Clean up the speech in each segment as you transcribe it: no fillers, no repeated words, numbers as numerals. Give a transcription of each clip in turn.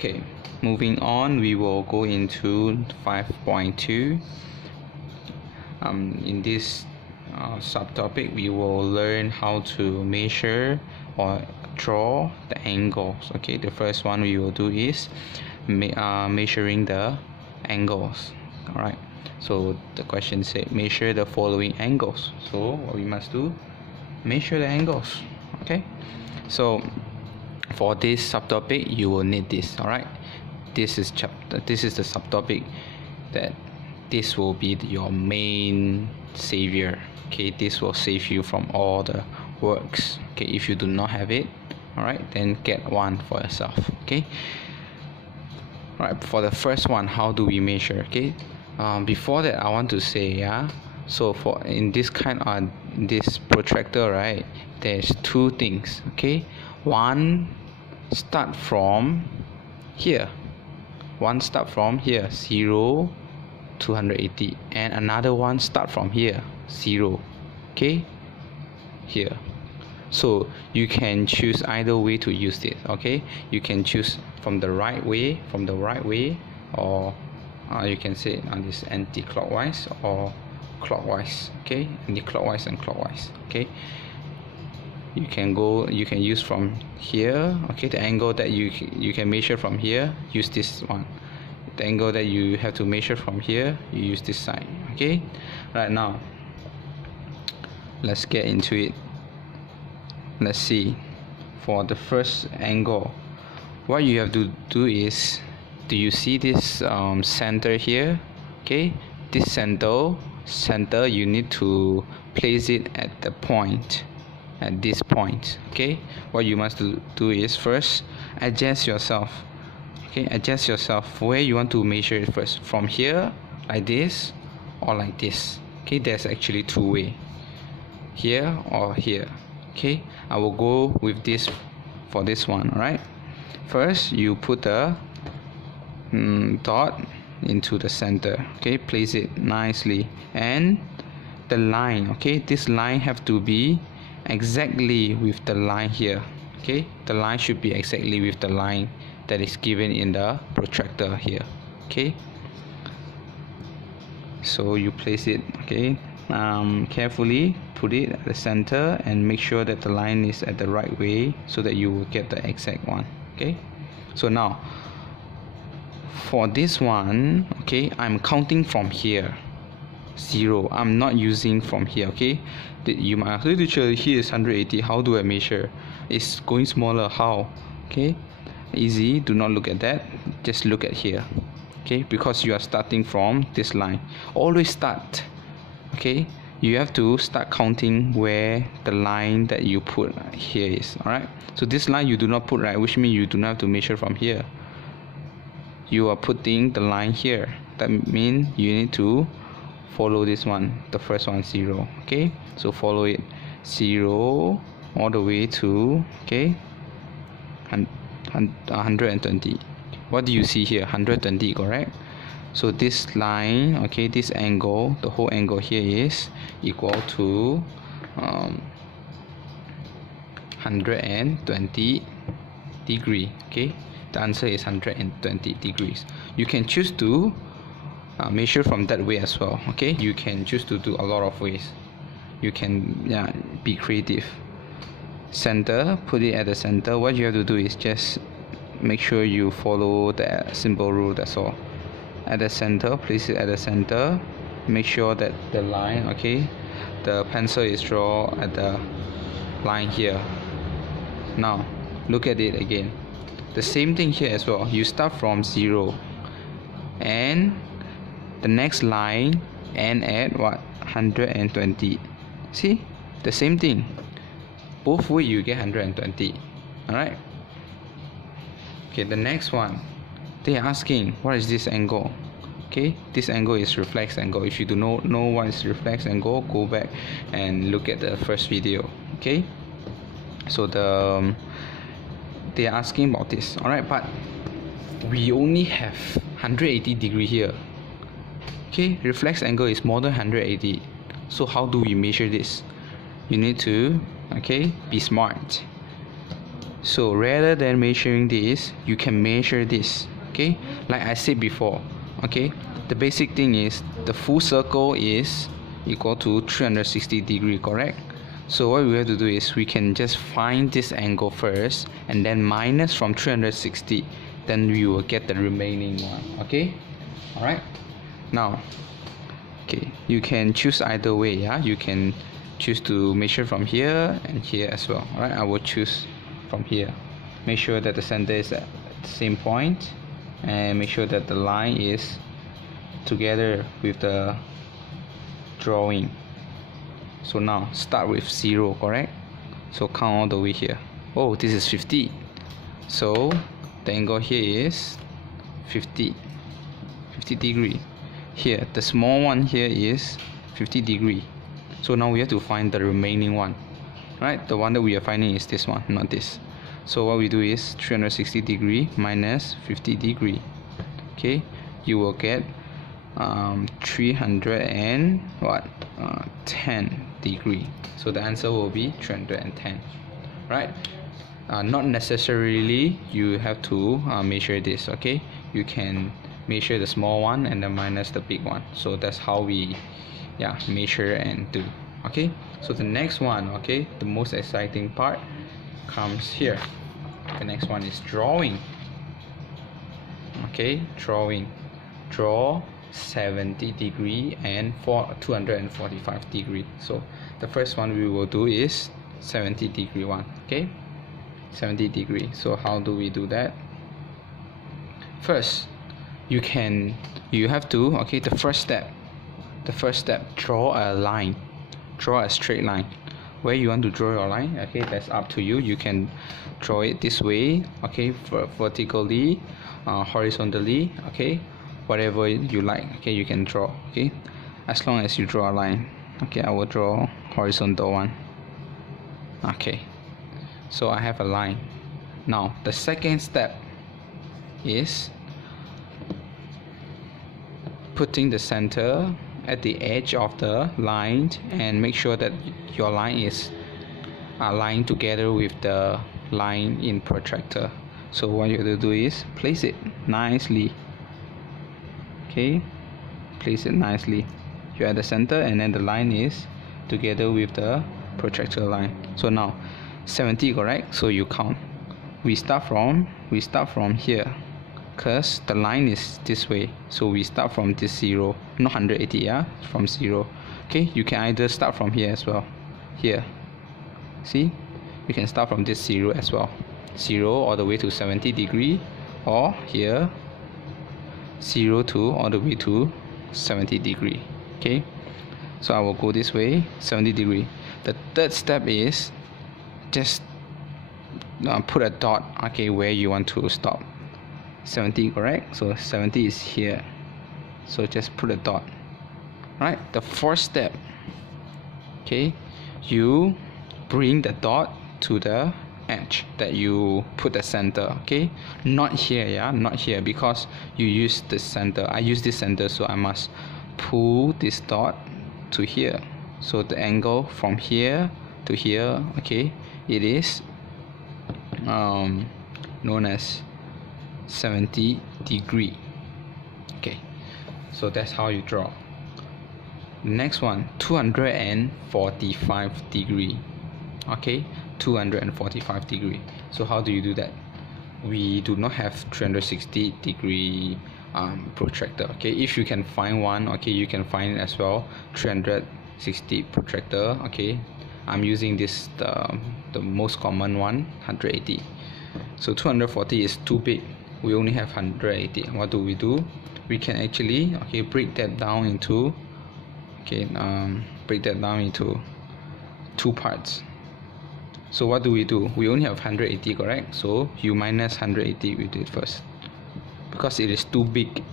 Okay, moving on, we will go into 5.2. In this subtopic, we will learn how to measure or draw the angles. Okay, the first one we will do is measuring the angles. All right, so the question said measure the following angles. So what we must do, measure the angles. Okay, so for this subtopic you will need this. All right, this is the subtopic that this will be your main savior. Okay, this will save you from all the works. Okay, if you do not have it, all right, then get one for yourself. Okay, all right, for the first one, how do we measure? Okay, before that I want to say, so for in this kind of this protractor, right, there's two things. Okay, one start from here, 0 to 180, and another one start from here, 0, okay, here. So you can choose either way to use this. Okay, you can choose from the right way, or you can say on this anti-clockwise or clockwise. Okay, anti-clockwise and clockwise. Okay, you can use from here. Okay, the angle that you can measure from here, use this one. The angle that you have to measure from here, you use this side. Okay, right now let's get into it. Let's see, for the first angle, what you have to do is, do you see this center here? Okay, this center you need to place it at the point, at this point. Okay, what you must do is first adjust yourself. Okay, adjust yourself where you want to measure it first, from here like this or like this. Okay, there's actually two ways, here or here. Okay, I will go with this for this one. All right, first you put the dot into the center. Okay, place it nicely, and the line, okay, this line have to be exactly with the line here. Okay, the line should be exactly with the line that is given in the protractor here. Okay, so you place it, okay, carefully put it at the center and make sure that the line is at the right way so that you will get the exact one. Okay, so now for this one, okay, I'm counting from here, 0. I'm not using from here. Okay, you might ask, teacher, here is 180, how do I measure? It's going smaller. How? Okay, easy. Do not look at that, just look at here. Okay, because you are starting from this line, always start. Okay, you have to start counting where the line that you put here is. All right, so this line you do not put, right, which means you do not have to measure from here. You are putting the line here, that means you need to follow this one, the first one, 0. Okay, so follow it, 0 all the way to, okay, 120. What do you see here? 120, correct? So this line, okay, this angle, the whole angle here is equal to 120 degree. Okay, the answer is 120 degrees. You can choose to measure from that way as well. Okay, you can choose to do a lot of ways. You can be creative. Center, put it at the center. What you have to do is just make sure you follow the simple rule, that's all. At the center, place it at the center, make sure that the line, okay, the pencil is drawn at the line here. Now look at it again, the same thing here as well. You start from 0 and the next line end at what, 120. See, the same thing, both way you get 120. all right, okay, the next one, they are asking what is this angle. Okay, this angle is reflex angle. If you do not know what is reflex angle, go back and look at the first video. Okay, so they are asking about this. All right, but we only have 180 degree here. Okay, reflex angle is more than 180. So how do we measure this? You need to, okay, be smart. So rather than measuring this, you can measure this. Okay, like I said before. Okay, the basic thing is the full circle is equal to 360 degree, correct? So what we have to do is we can just find this angle first and then minus from 360, then we will get the remaining one. Okay, all right. Now, okay, you can choose either way. Yeah, you can choose to measure from here and here as well. All right, I will choose from here. Make sure that the center is at the same point, and make sure that the line is together with the drawing. So now start with 0, correct? So count all the way here. Oh, this is 50. So the angle here is 50 degree. Here, the small one here is 50 degree. So now we have to find the remaining one. Right? The one that we are finding is this one, not this. So what we do is 360 degree minus 50 degree. Okay, you will get 310 degree. So the answer will be 310. Right? Not necessarily you have to measure this. Okay, you can measure the small one and then minus the big one. So that's how we measure and do. Okay, so the next one, okay, the most exciting part comes here. The next one is drawing. Okay, draw 70 degree and 245 degree. So the first one we will do is 70 degree one. Okay, 70 degree. So how do we do that? First, you have to, okay, the first step, draw a line, draw a straight line. Where you want to draw your line, okay, that's up to you. You can draw it this way, okay, vertically, horizontally, okay, whatever you like, okay, you can draw, okay, as long as you draw a line. Okay, I will draw horizontal one. Okay, so I have a line. Now the second step is putting the center at the edge of the line and make sure that your line is aligned together with the line in protractor. So what you have to do is place it nicely. Okay, place it nicely. You're at the center and then the line is together with the protractor line. So now 70, correct? So you count. We start from here, because the line is this way. So we start from this 0, not 180, yeah, from 0. Okay, you can either start from here as well. Here, see, you can start from this 0 as well, 0 all the way to 70 degree, or here 0 to all the way to 70 degree. Okay, so I will go this way, 70 degree. The third step is just put a dot, okay, where you want to stop. 70, correct? So 70 is here, so just put a dot. Right, the fourth step, okay, you bring the dot to the edge that you put the center. Okay, not here, yeah, not here, because you use the center. I use this center, so I must pull this dot to here. So the angle from here to here, okay, it is known as 70 degree. Okay, so that's how you draw. Next one, 245 degree. Okay, 245 degree. So how do you do that? We do not have 360 degree protractor. Okay, if you can find one, okay, you can find it as well, 360 protractor. Okay, I'm using this, the most common one, 180. So 240 is too big, we only have 180. What do? We can actually, okay, break that down into, okay, break that down into two parts. So what do? We only have 180, correct? So you minus 180 with it first, because it is too big.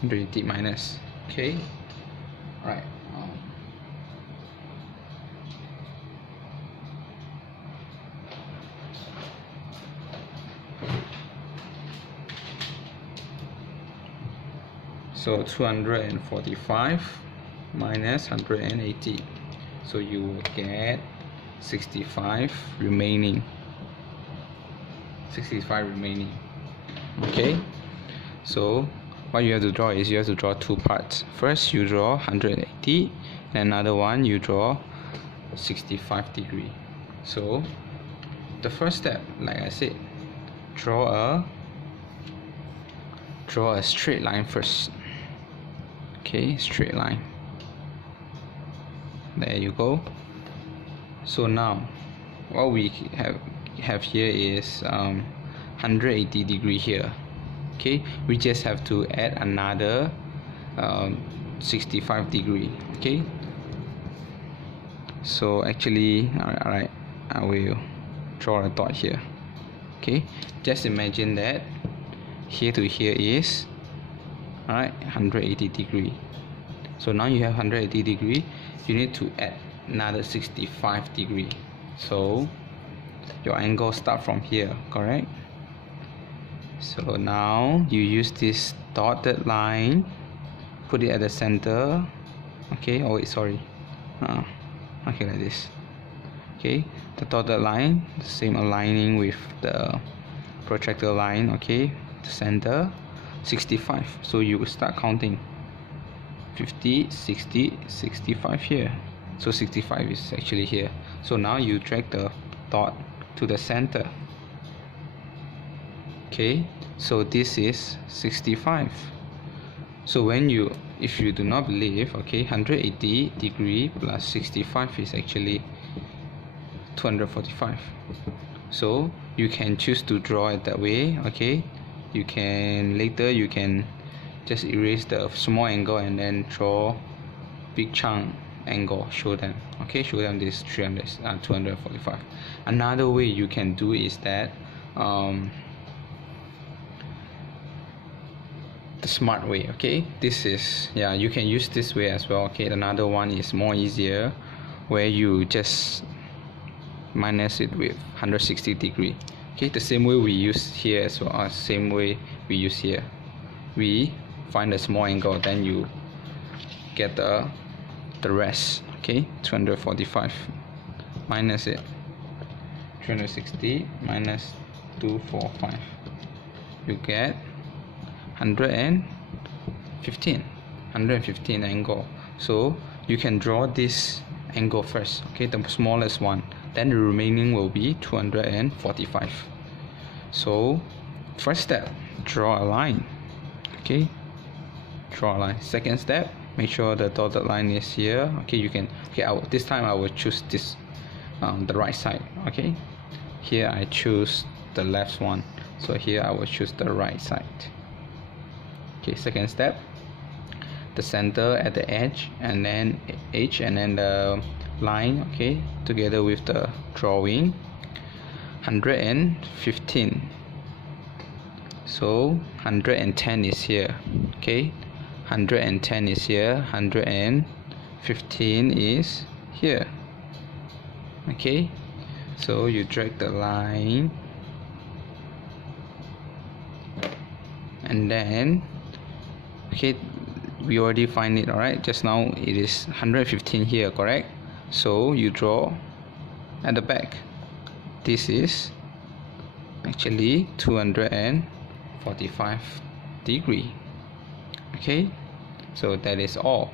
180 minus, okay, right. So 245 minus 180, so you will get 65 remaining. 65 remaining. Okay, so what you have to draw is you have to draw two parts. First you draw 180, and another one you draw 65 degree. So the first step, like I said, draw a straight line first. Okay, straight line. There you go. So now what we have here is 180 degree here. Okay, we just have to add another 65 degree. Okay, so actually, alright, I will draw a dot here. Okay, just imagine that here to here is 180 degree. So now you have 180 degree, you need to add another 65 degree. So your angle start from here, correct? So now you use this dotted line, put it at the center. Okay, oh wait, sorry. Okay, like this. Okay, the dotted line, the same aligning with the protractor line. Okay, the center 65. So you will start counting 50, 60, 65 here. So 65 is actually here. So now you drag the dot to the center. Okay, so this is 65. So when if you do not believe, okay, 180 degree plus 65 is actually 245. So you can choose to draw it that way. Okay, you can later just erase the small angle and then draw big chunk angle, show them. Okay, show them this 245. Another way you can do is that the smart way. Okay, this is, yeah, you can use this way as well. Okay, another one is more easier, where you just minus it with 160 degree. Okay, the same way we use here as well, same way we use here. We find a small angle, then you get the rest. Okay, 245 minus it, 360 minus 245, you get 115 angle. So you can draw this angle first, okay, the smallest one, then the remaining will be 245. So first step, draw a line. Okay, draw a line. Second step, make sure the dotted line is here. Okay, you can, okay, this time I will choose this the right side. Okay, here I choose the left one, so here I will choose the right side. Okay, second step, the center at the edge, and then the line, okay, together with the drawing. 115. So 110 is here. Okay, 110 is here, 115 is here. Okay, so you drag the line, and then, okay, we already find it. Alright, just now it is 115 here, correct? So you draw at the back. This is actually 245 degree. Okay, so that is all.